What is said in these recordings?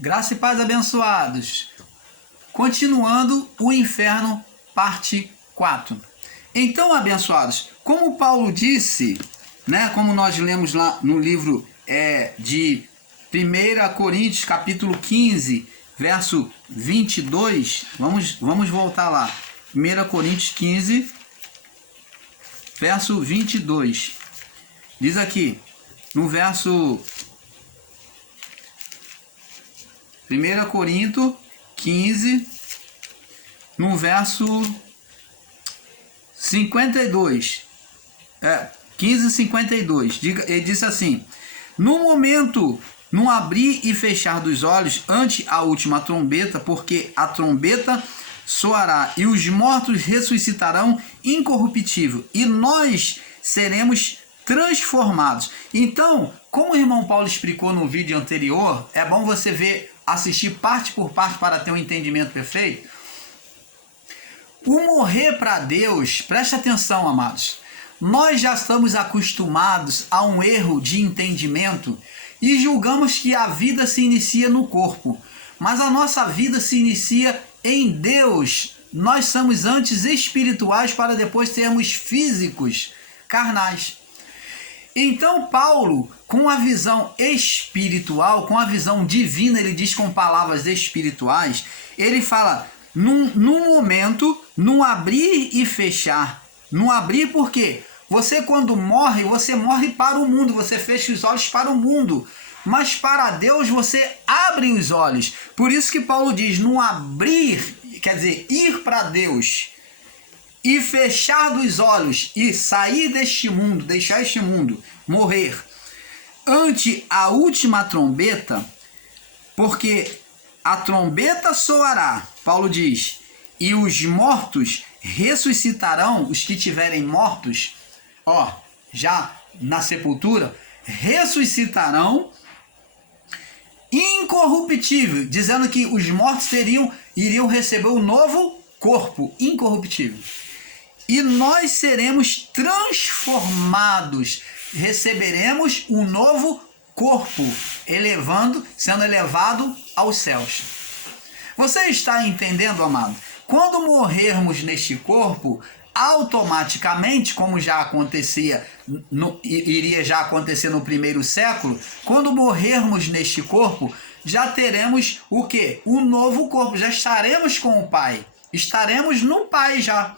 Graça e paz, abençoados. Continuando o inferno, parte 4. Então, abençoados, como Paulo disse, né, como nós lemos lá no livro de 1 Coríntios, capítulo 15, verso 22, vamos voltar lá. 1 Coríntios 15, verso 22. Diz aqui, no verso 1 Coríntios 15, no verso 52. 15:52. Ele diz assim: no momento, no abrir e fechar dos olhos, ante a última trombeta, porque a trombeta soará e os mortos ressuscitarão incorruptível, e nós seremos transformados. Então, como o irmão Paulo explicou no vídeo anterior, é bom você assistir parte por parte para ter um entendimento perfeito. O morrer para Deus, preste atenção, amados, nós já estamos acostumados a um erro de entendimento e julgamos que a vida se inicia no corpo, mas a nossa vida se inicia em Deus. Nós somos antes espirituais para depois sermos físicos, carnais. Então Paulo, com a visão espiritual, com a visão divina, ele diz com palavras espirituais, ele fala, num momento, no abrir e fechar. No abrir por quê? Você quando morre, você morre para o mundo, você fecha os olhos para o mundo. Mas para Deus você abre os olhos. Por isso que Paulo diz, no abrir, quer dizer, ir para Deus e fechar dos olhos e sair deste mundo, deixar este mundo, morrer, ante a última trombeta, porque a trombeta soará, Paulo diz, e os mortos ressuscitarão, os que tiverem mortos, já na sepultura, ressuscitarão incorruptível, dizendo que os mortos iriam receber um novo corpo incorruptível. E nós seremos transformados, receberemos um novo corpo, sendo elevado aos céus. Você está entendendo, amado? Quando morrermos neste corpo, automaticamente, como já acontecia, iria já acontecer no primeiro século, quando morrermos neste corpo, já teremos o quê? Um novo corpo, já estaremos com o Pai, estaremos no Pai já,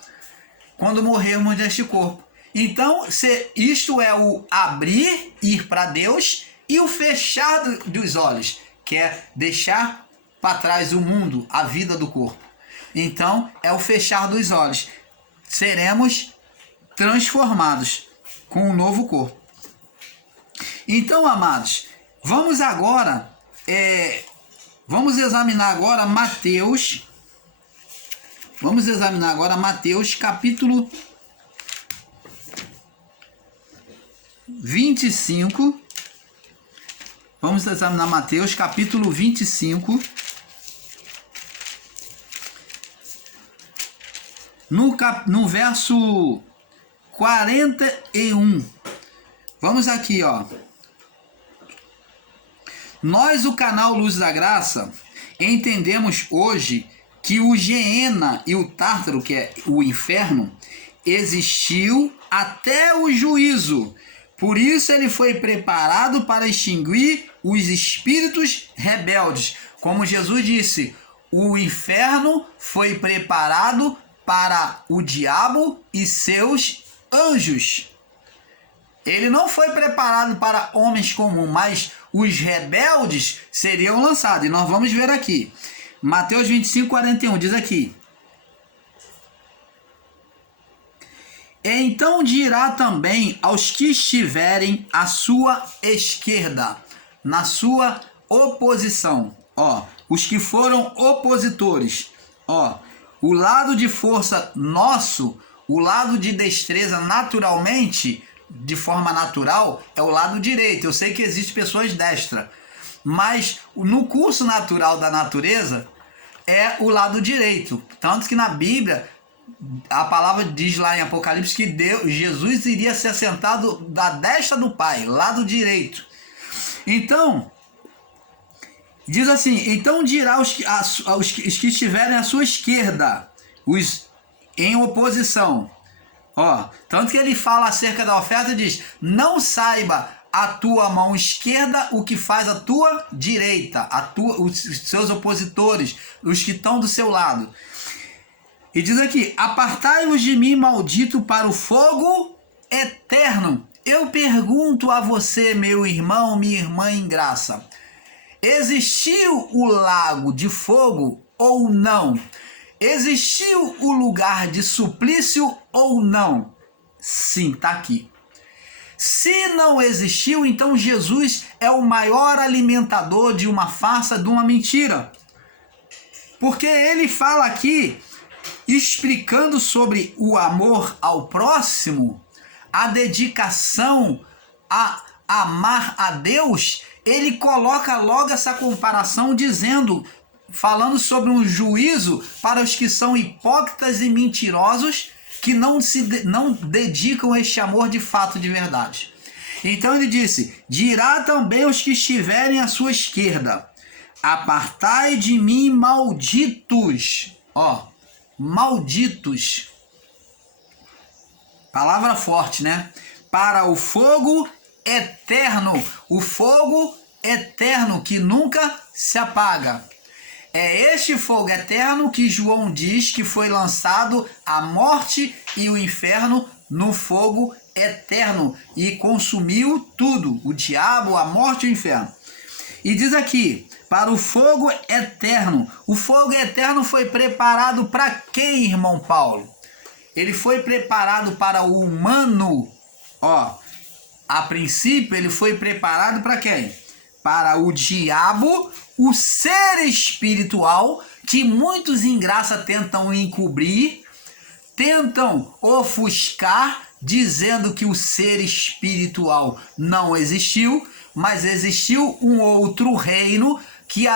quando morrermos neste corpo. Então, isto é o abrir, ir para Deus, e o fechar dos olhos, que é deixar para trás o mundo, a vida do corpo. Então, é o fechar dos olhos. Seremos transformados com um novo corpo. Então, amados, vamos examinar agora Mateus. Vamos examinar agora Mateus capítulo 25. Vamos examinar Mateus capítulo 25. No verso 41. Vamos aqui, Nós, o canal Luz da Graça, entendemos hoje que o Geena e o Tártaro, que é o inferno, existiu até o juízo. Por isso ele foi preparado para extinguir os espíritos rebeldes. Como Jesus disse, o inferno foi preparado para o diabo e seus anjos. Ele não foi preparado para homens comuns, mas os rebeldes seriam lançados. E nós vamos ver aqui. Mateus 25:41 diz aqui: então dirá também aos que estiverem à sua esquerda, na sua oposição, os que foram opositores, o lado de força nosso, o lado de destreza naturalmente, de forma natural, é o lado direito. Eu sei que existem pessoas destras, mas no curso natural da natureza é o lado direito. Tanto que na Bíblia, a palavra diz lá em Apocalipse que Jesus iria ser assentado da destra do Pai, lado direito. Então, Diz assim: então dirá os que estiverem à sua esquerda, os em oposição. Ó, tanto que ele fala acerca da oferta, diz: não saiba a tua mão esquerda o que faz a tua direita, os seus opositores, os que estão do seu lado. E diz aqui: apartai-vos de mim, maldito, para o fogo eterno. Eu pergunto a você, meu irmão, minha irmã em graça, existiu o lago de fogo ou não? Existiu o lugar de suplício ou não? Sim, está aqui. Se não existiu, então Jesus é o maior alimentador de uma farsa, de uma mentira. Porque ele fala aqui, explicando sobre o amor ao próximo, a dedicação a amar a Deus, ele coloca logo essa comparação dizendo, falando sobre um juízo para os que são hipócritas e mentirosos, que não dedicam este amor de fato, de verdade. Então ele disse: dirá também aos que estiverem à sua esquerda: apartai de mim, malditos. Ó, malditos. Palavra forte, né? Para o fogo eterno. O fogo eterno que nunca se apaga. É este fogo eterno que João diz que foi lançado a morte e o inferno no fogo eterno e consumiu tudo, o diabo, a morte e o inferno. E diz aqui, para o fogo eterno. O fogo eterno foi preparado para quem, irmão Paulo? Ele foi preparado para o humano. Ó, a princípio ele foi preparado para quem? Para o diabo, o ser espiritual, que muitos em graça tentam encobrir, tentam ofuscar, dizendo que o ser espiritual não existiu, mas existiu um outro reino que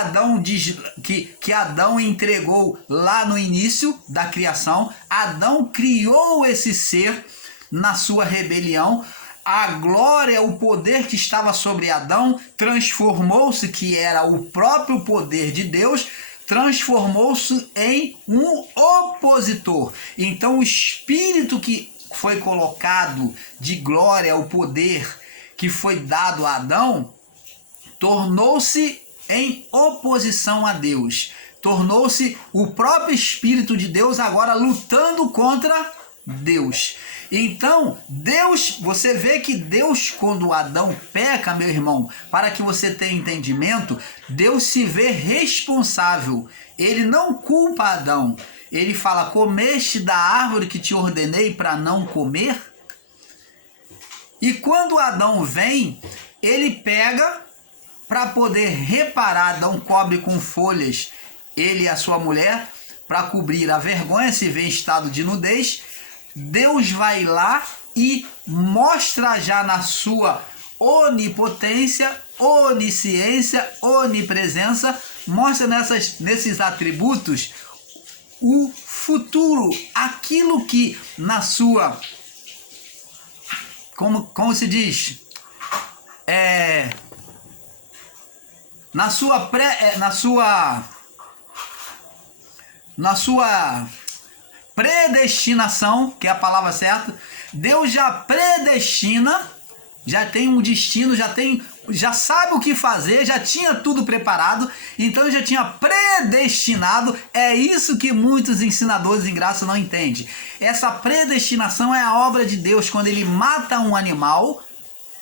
Adão entregou lá no início da criação. Adão criou esse ser na sua rebelião. A glória, o poder que estava sobre Adão, transformou-se, que era o próprio poder de Deus, transformou-se em um opositor. Então o espírito que foi colocado de glória, o poder que foi dado a Adão, tornou-se em oposição a Deus. Tornou-se o próprio Espírito de Deus agora lutando contra Deus. Então, Deus, você vê que Deus, quando Adão peca, meu irmão, para que você tenha entendimento, Deus se vê responsável. Ele não culpa Adão. Ele fala: comeste da árvore que te ordenei para não comer? E quando Adão vem, ele pega para poder reparar. Adão cobre com folhas ele e a sua mulher para cobrir a vergonha, se vê em estado de nudez. Deus vai lá e mostra já na sua onipotência, onisciência, onipresença, mostra nesses atributos o futuro, aquilo que na sua, como se diz, na sua predestinação, que é a palavra certa, Deus já predestina, já tem um destino, já sabe o que fazer, já tinha tudo preparado, então já tinha predestinado. É isso que muitos ensinadores em graça não entendem. Essa predestinação é a obra de Deus, quando ele mata um animal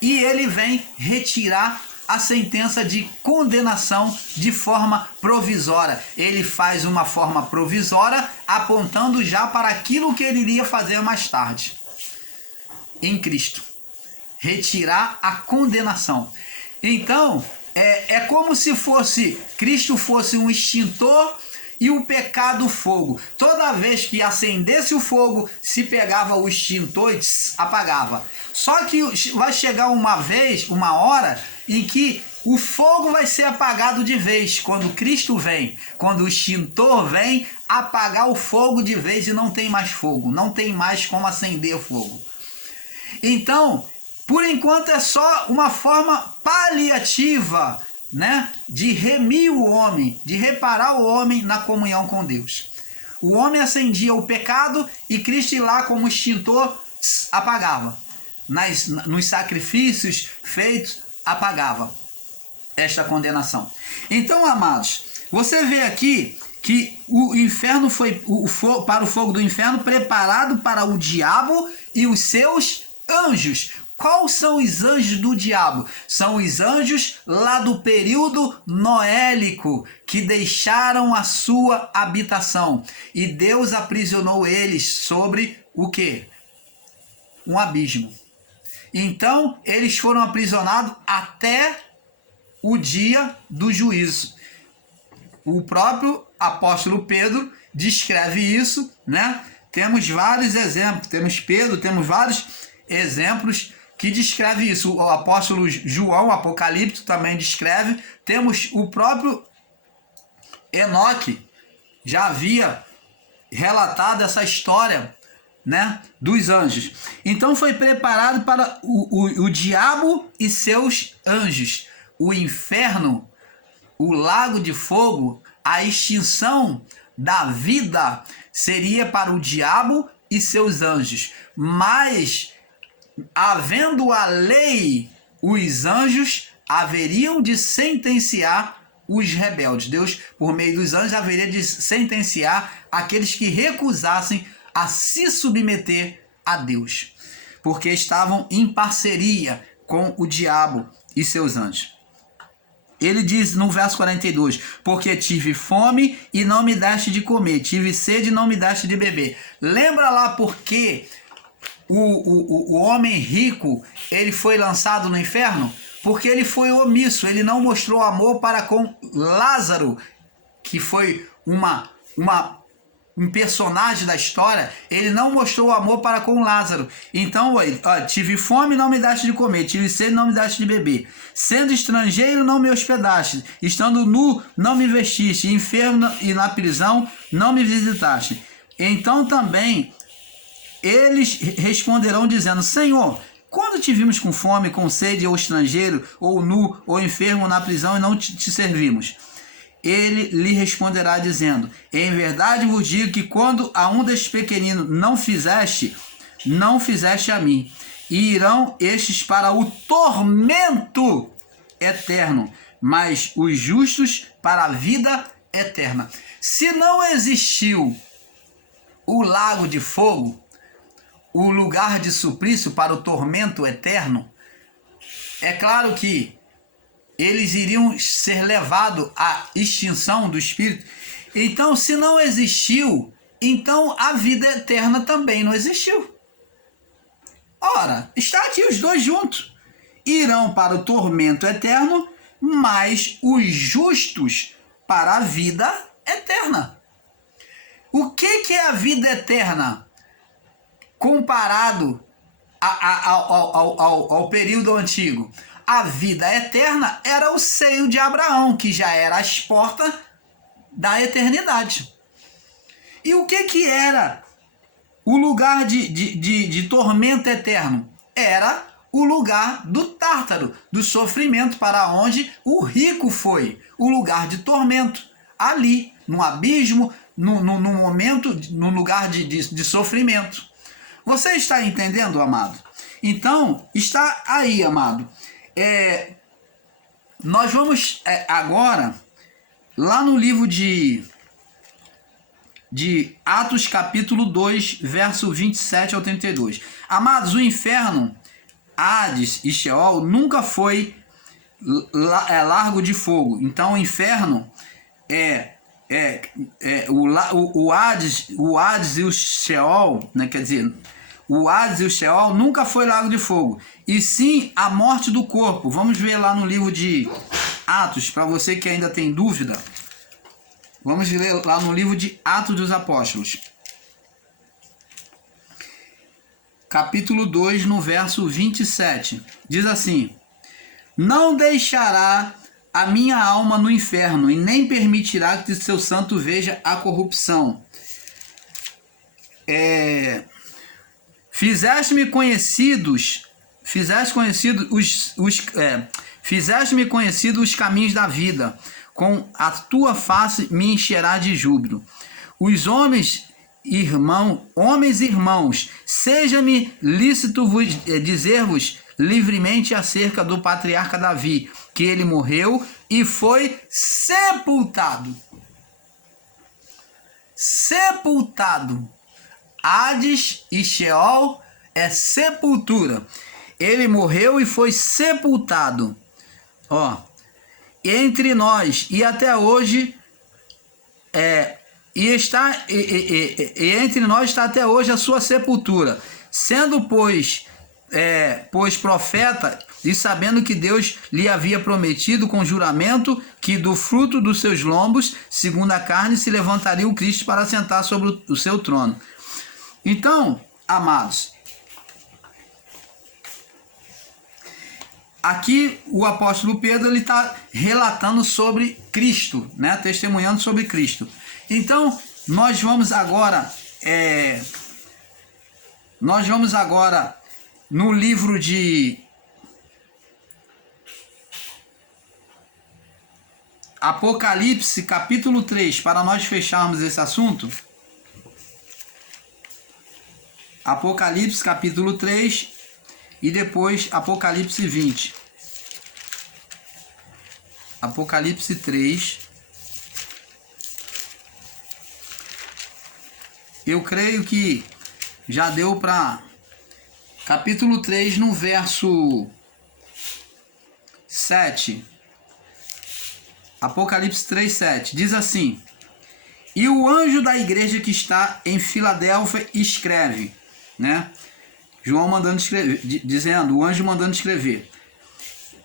e ele vem retirar a sentença de condenação de forma provisória. Ele faz uma forma provisória apontando já para aquilo que ele iria fazer mais tarde em Cristo. Retirar a condenação. Então, é como se Cristo fosse um extintor e o pecado fogo. Toda vez que acendesse o fogo, se pegava o extintor e apagava. Só que vai chegar uma hora em que o fogo vai ser apagado de vez, quando Cristo vem. Quando o extintor vem, apagar o fogo de vez e não tem mais fogo. Não tem mais como acender fogo. Então, por enquanto é só uma forma paliativa né, de remir o homem, de reparar o homem na comunhão com Deus. O homem acendia o pecado e Cristo lá como extintor apagava. Nos sacrifícios feitos, apagava esta condenação. Então, amados, você vê aqui que o inferno foi para o fogo do inferno preparado para o diabo e os seus anjos. Quais são os anjos do diabo? São os anjos lá do período noélico, que deixaram a sua habitação. E Deus aprisionou eles sobre o quê? Um abismo. Então, eles foram aprisionados até o dia do juízo. O próprio apóstolo Pedro descreve isso, né? Temos vários exemplos. Temos Pedro, temos vários exemplos que descreve isso. O apóstolo João, Apocalipse, também descreve. Temos o próprio Enoque, já havia relatado essa história, né, dos anjos. Então foi preparado para o diabo e seus anjos. O inferno, o lago de fogo, a extinção da vida seria para o diabo e seus anjos. Mas, havendo a lei, os anjos haveriam de sentenciar os rebeldes. Deus, por meio dos anjos, haveria de sentenciar aqueles que recusassem a se submeter a Deus, porque estavam em parceria com o diabo e seus anjos. Ele diz no verso 42, porque tive fome e não me deste de comer, tive sede e não me deste de beber. Lembra lá porque o homem rico, ele foi lançado no inferno? Porque ele foi omisso, ele não mostrou amor para com Lázaro, que foi um personagem da história. Ele não mostrou amor para com Lázaro. Então, tive fome, não me daste de comer, tive sede, não me daste de beber, sendo estrangeiro, não me hospedaste, estando nu, não me vestiste, enfermo e na prisão, não me visitaste. Então também eles responderão dizendo, Senhor, quando te vimos com fome, com sede, ou estrangeiro, ou nu, ou enfermo na prisão, e não te servimos? Ele lhe responderá dizendo, em verdade vos digo que quando a um destes pequeninos não fizeste a mim. E irão estes para o tormento eterno, mas os justos para a vida eterna. Se não existiu o lago de fogo, o lugar de suplício para o tormento eterno, é claro que eles iriam ser levados à extinção do espírito. Então, se não existiu, então a vida eterna também não existiu. Ora, está aqui os dois juntos. Irão para o tormento eterno, mas os justos para a vida eterna. O que é a vida eterna comparado ao período antigo? A vida eterna era o seio de Abraão, que já era as portas da eternidade. E o que era o lugar de tormento eterno? Era o lugar do Tártaro, do sofrimento, para onde o rico foi, o lugar de tormento, ali, no abismo, no momento, no lugar de sofrimento. Você está entendendo, amado? Então, está aí, amado. Nós vamos agora lá no livro de Atos capítulo 2, verso 27 ao 32. Amados, o inferno, Hades e Sheol nunca foi largo de fogo. Então o inferno o Hades e o Sheol, né, quer dizer, o Hades e o Sheol nunca foi lago de fogo, e sim a morte do corpo. Vamos ver lá no livro de Atos, para você que ainda tem dúvida. Vamos ler lá no livro de Atos dos Apóstolos, capítulo 2, no verso 27. Diz assim, não deixará a minha alma no inferno, e nem permitirá que seu santo veja a corrupção. Fizeste conhecidos Fizeste-me conhecido os caminhos da vida, com a tua face me encherá de júbilo. Os homens irmãos, seja-me lícito dizer-vos livremente acerca do patriarca Davi, que ele morreu e foi sepultado. Sepultado. Hades e Sheol é sepultura. Ele morreu e foi sepultado. Entre nós e até hoje entre nós está até hoje a sua sepultura, sendo pois profeta e sabendo que Deus lhe havia prometido com juramento que do fruto dos seus lombos, segundo a carne, se levantaria o Cristo para sentar sobre o seu trono. Então, amados, aqui o apóstolo Pedro ele está relatando sobre Cristo, né? Testemunhando sobre Cristo. Então, nós vamos agora no livro de Apocalipse, capítulo 3, para nós fecharmos esse assunto. Apocalipse, capítulo 3, e depois Apocalipse 20. Apocalipse 3. Eu creio que já deu para capítulo 3, no verso 7. Apocalipse 3, 7. Diz assim: E o anjo da igreja que está em Filadélfia escreve, né? João mandando escrever, dizendo, o anjo mandando escrever: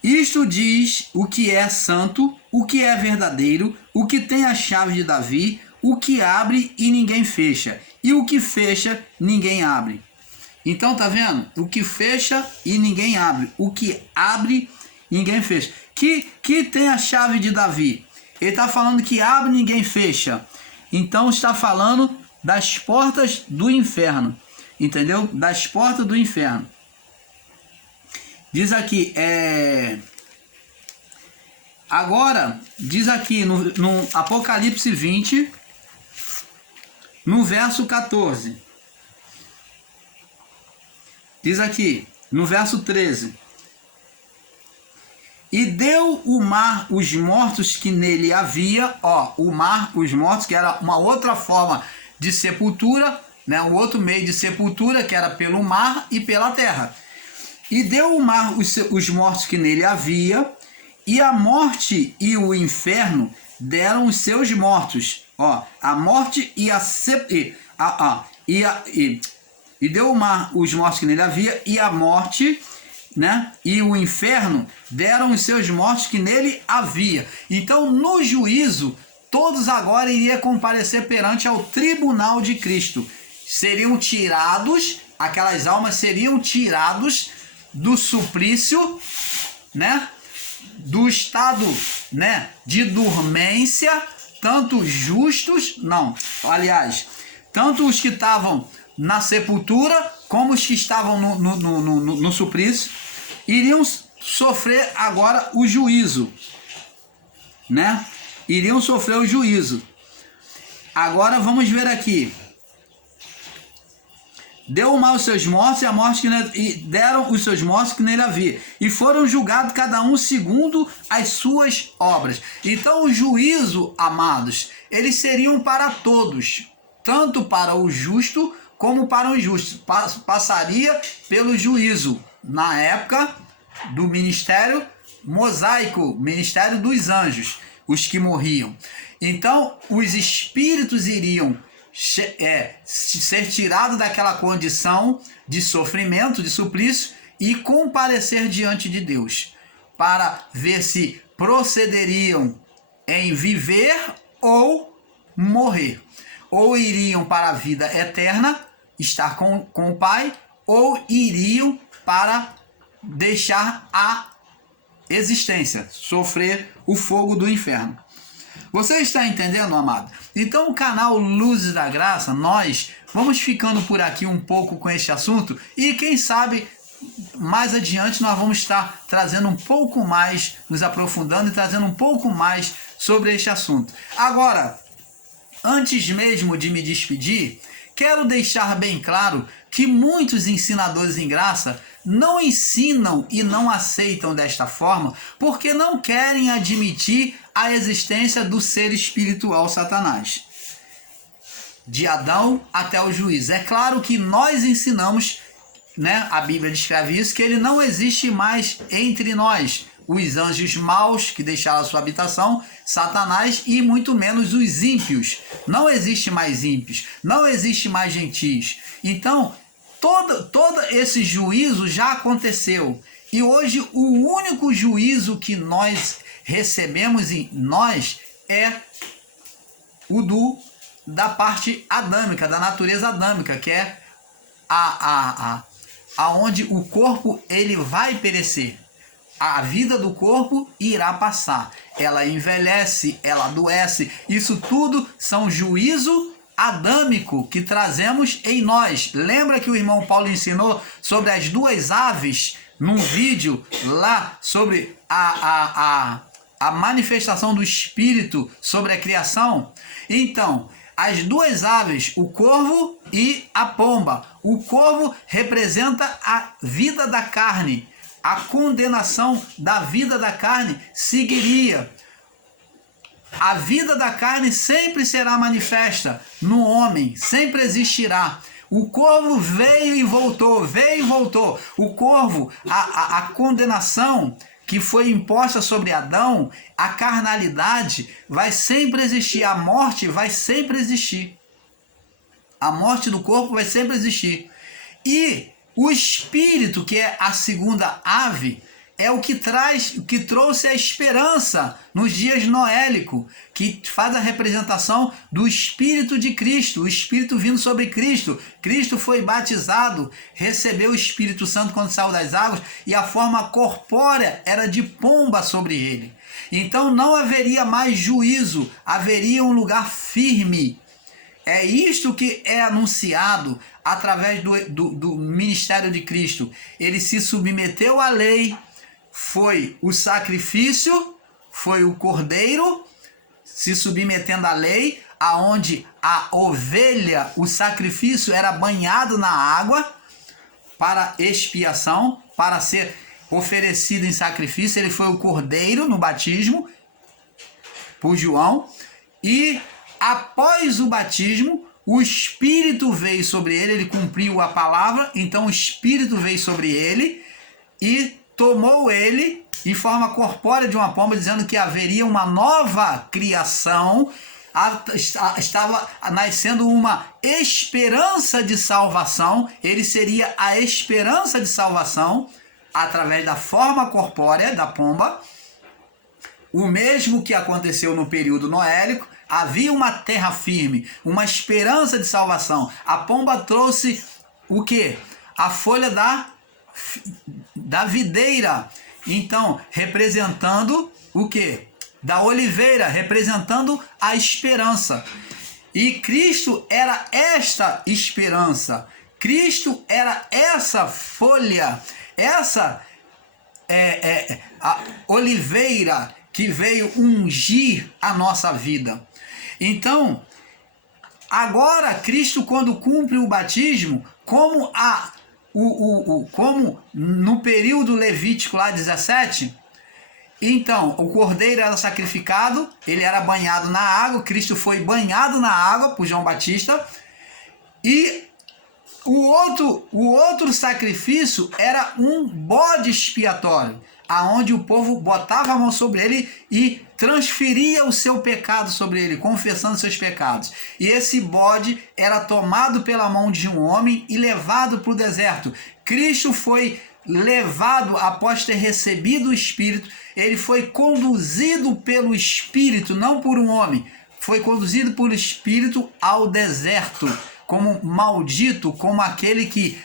Isto diz o que é santo, o que é verdadeiro, o que tem a chave de Davi, o que abre e ninguém fecha, e o que fecha ninguém abre. Então, tá vendo? O que fecha e ninguém abre, o que abre ninguém fecha. Que tem a chave de Davi? Ele está falando que abre e ninguém fecha. Então está falando das portas do inferno. Entendeu? Das portas do inferno. Diz aqui, agora, diz aqui no Apocalipse 20, no verso 14. Diz aqui, no verso 13. E deu o mar os mortos que nele havia, o mar, os mortos, que era uma outra forma de sepultura, né, o outro meio de sepultura, que era pelo mar e pela terra. E deu o mar os mortos que nele havia, e a morte e o inferno deram os seus mortos. A morte e e deu o mar os mortos que nele havia, e a morte, né, e o inferno deram os seus mortos que nele havia. Então, no juízo, todos agora iriam comparecer perante ao tribunal de Cristo. Seriam tirados, aquelas almas seriam tirados do suplício, né, do estado, né, de dormência, tanto tanto os que estavam na sepultura, como os que estavam no suplício, iriam sofrer agora o juízo, né? Iriam sofrer o juízo. Agora vamos ver aqui. Deu o mar os seus mortos e deram os seus mortos que nele havia. E foram julgados cada um segundo as suas obras. Então o juízo, amados, eles seriam para todos. Tanto para o justo como para o injusto. Passaria pelo juízo. Na época do ministério mosaico, ministério dos anjos, os que morriam. Então os espíritos iriam ser tirado daquela condição de sofrimento, de suplício, e comparecer diante de Deus, para ver se procederiam em viver ou morrer. Ou iriam para a vida eterna, estar com o Pai, ou iriam para deixar a existência, sofrer o fogo do inferno. Você está entendendo, amado? Então o canal Luzes da Graça, nós vamos ficando por aqui um pouco com este assunto, e quem sabe mais adiante nós vamos estar trazendo um pouco mais, nos aprofundando e trazendo um pouco mais sobre este assunto. Agora, antes mesmo de me despedir, quero deixar bem claro que muitos ensinadores em graça não ensinam e não aceitam desta forma porque não querem admitir a existência do ser espiritual Satanás, de Adão até o juízo. É claro que nós ensinamos, né, a Bíblia descreve isso, que ele não existe mais entre nós, os anjos maus que deixaram a sua habitação, Satanás, e muito menos os ímpios. Não existe mais ímpios, não existe mais gentios. Então, todo esse juízo já aconteceu. E hoje o único juízo que nós recebemos em nós é o da parte adâmica, da natureza adâmica, que é aonde o corpo ele vai perecer. A vida do corpo irá passar. Ela envelhece, ela adoece. Isso tudo são juízo adâmico que trazemos em nós. Lembra que o irmão Paulo ensinou sobre as duas aves num vídeo lá sobre a manifestação do Espírito sobre a criação? Então, as duas aves, o corvo e a pomba. O corvo representa a vida da carne. A condenação da vida da carne seguiria. A vida da carne sempre será manifesta no homem, sempre existirá. O corvo veio e voltou, veio e voltou. O corvo, a condenação que foi imposta sobre Adão, a carnalidade vai sempre existir, a morte vai sempre existir. A morte do corpo vai sempre existir. E o espírito, que é a segunda ave, é o que trouxe a esperança nos dias noélicos, que faz a representação do Espírito de Cristo, o Espírito vindo sobre Cristo. Cristo foi batizado, recebeu o Espírito Santo quando saiu das águas, e a forma corpórea era de pomba sobre ele. Então não haveria mais juízo, haveria um lugar firme. É isto que é anunciado através do ministério de Cristo. Ele se submeteu à lei, foi o sacrifício, foi o cordeiro, se submetendo à lei, aonde a ovelha, o sacrifício era banhado na água para expiação, para ser oferecido em sacrifício. Ele foi o cordeiro no batismo, por João, e após o batismo, o Espírito veio sobre ele, ele cumpriu a palavra, então o Espírito veio sobre ele e tomou ele em forma corpórea de uma pomba, dizendo que haveria uma nova criação, estava nascendo uma esperança de salvação. Ele seria a esperança de salvação através da forma corpórea da pomba. O mesmo que aconteceu no período noélico, havia uma terra firme, uma esperança de salvação. A pomba trouxe o quê? A folha da videira. Então, representando o quê? Da oliveira, representando a esperança. E Cristo era esta esperança. Cristo era essa folha, essa a oliveira que veio ungir a nossa vida. Então, agora Cristo, quando cumpre o batismo, como no período levítico lá 17, então o cordeiro era sacrificado, ele era banhado na água, Cristo foi banhado na água por João Batista, e o outro sacrifício era um bode expiatório, aonde o povo botava a mão sobre ele e transferia o seu pecado sobre ele, confessando seus pecados. E esse bode era tomado pela mão de um homem e levado para o deserto. Cristo foi levado após ter recebido o Espírito, ele foi conduzido pelo Espírito, não por um homem, foi conduzido pelo Espírito ao deserto, como maldito, como aquele que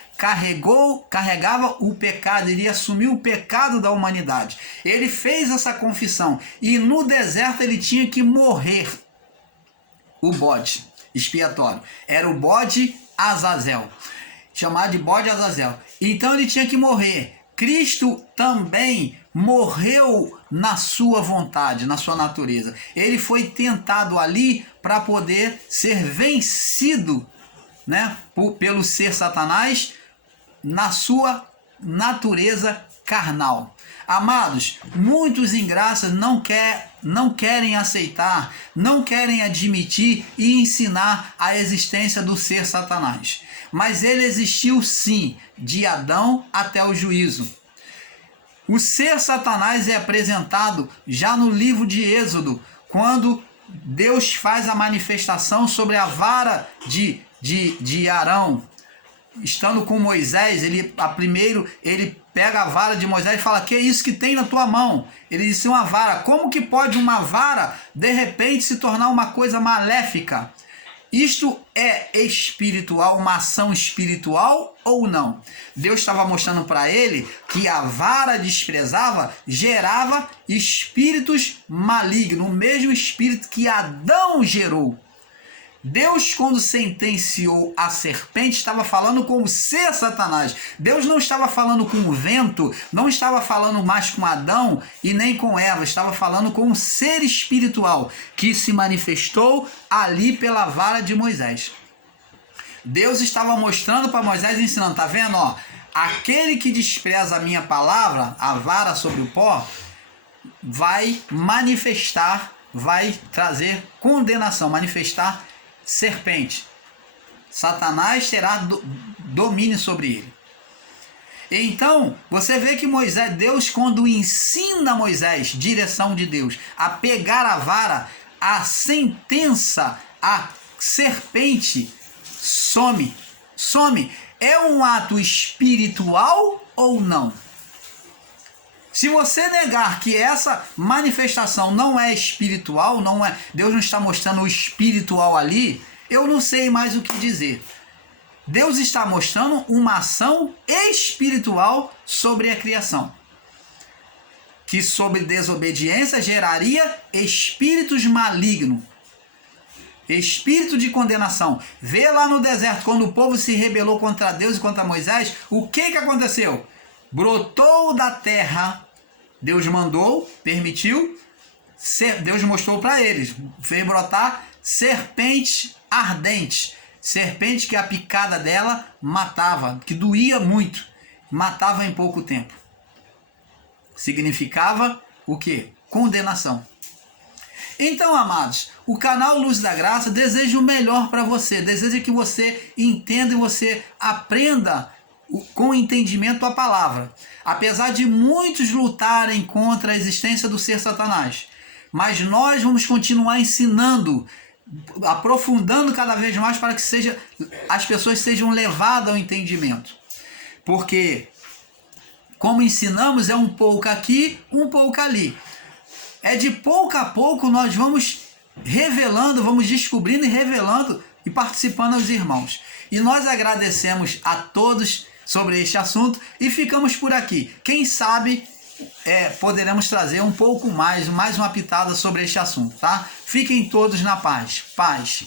carregava o pecado, iria assumir o pecado da humanidade. Ele fez essa confissão e no deserto ele tinha que morrer. O bode expiatório era o bode Azazel. chamado de bode Azazel. Então ele tinha que morrer. Cristo também morreu na sua vontade, na sua natureza. Ele foi tentado ali para poder ser vencido, né, pelo ser Satanás na sua natureza carnal. Amados, muitos ingraços não querem aceitar, não querem admitir e ensinar a existência do ser Satanás. Mas ele existiu sim, de Adão até o juízo. O ser Satanás é apresentado já no livro de Êxodo, quando Deus faz a manifestação sobre a vara de Arão. Estando com Moisés, ele pega a vara de Moisés e fala: que é isso que tem na tua mão? Ele disse: uma vara. Como que pode uma vara de repente se tornar uma coisa maléfica? Isto é espiritual, uma ação espiritual ou não? Deus estava mostrando para ele que a vara desprezava gerava espíritos malignos, o mesmo espírito que Adão gerou. Deus, quando sentenciou a serpente, estava falando com o ser Satanás. Deus não estava falando com o vento, não estava falando mais com Adão e nem com Eva, estava falando com um ser espiritual que se manifestou ali pela vara de Moisés. Deus estava mostrando para Moisés e ensinando: tá vendo? Ó, aquele que despreza a minha palavra, a vara sobre o pó, vai manifestar, vai trazer condenação, manifestar serpente. Satanás terá domínio sobre ele. Então, você vê que Deus, quando ensina Moisés, direção de Deus, a pegar a vara, a sentença, a serpente some. É um ato espiritual ou não? Se você negar que essa manifestação não é espiritual, não é, Deus não está mostrando o espiritual ali, eu não sei mais o que dizer. Deus está mostrando uma ação espiritual sobre a criação, que sob desobediência geraria espíritos malignos, espírito de condenação. Vê lá no deserto, quando o povo se rebelou contra Deus e contra Moisés, o que aconteceu? Brotou da terra, Deus mandou, permitiu, Deus mostrou para eles, fez brotar serpente ardente, serpente que a picada dela matava, que doía muito, matava em pouco tempo. Significava o quê? Condenação. Então, amados, o canal Luz da Graça deseja o melhor para você, deseja que você entenda e você aprenda com entendimento a palavra. Apesar de muitos lutarem contra a existência do ser Satanás, mas nós vamos continuar ensinando, aprofundando cada vez mais para que as pessoas sejam levadas ao entendimento. Porque, como ensinamos, é um pouco aqui, um pouco ali. É de pouco a pouco nós vamos revelando, vamos descobrindo e revelando e participando aos irmãos. E nós agradecemos a todos sobre este assunto e ficamos por aqui. Quem sabe poderemos trazer um pouco mais uma pitada sobre este assunto, tá? Fiquem todos na paz. Paz.